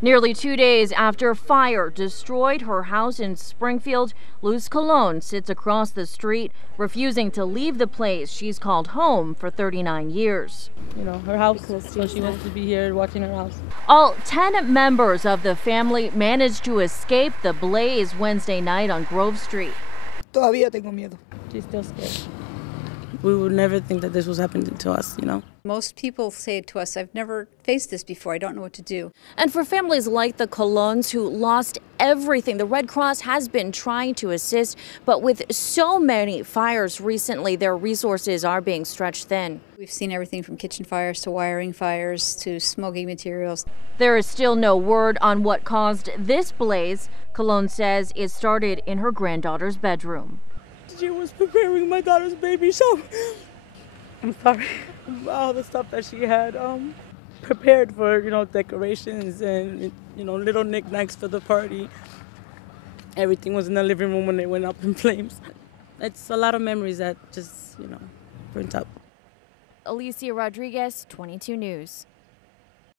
Nearly 2 days after fire destroyed her house in Springfield, Luz Colon sits across the street, refusing to leave the place she's called home for 39 years. You know, her house, so she wants to be here watching her house. All 10 members of the family managed to escape the blaze Wednesday night on Grove Street. Todavía tengo miedo. She's still scared. We would never think that this was happening to us, you know. Most people say to us, I've never faced this before, I don't know what to do. And for families like the Colons who lost everything, the Red Cross has been trying to assist, but with so many fires recently, their resources are being stretched thin. We've seen everything from kitchen fires to wiring fires to smoking materials. There is still no word on what caused this blaze. Colon says it started in her granddaughter's bedroom. She was preparing my daughter's baby shower. I'm sorry. All the stuff that she had prepared for, you know, decorations and, you know, little knickknacks for the party. Everything was in the living room when it went up in flames. It's a lot of memories that just, you know, burnt up. Alicia Rodriguez, 22 News.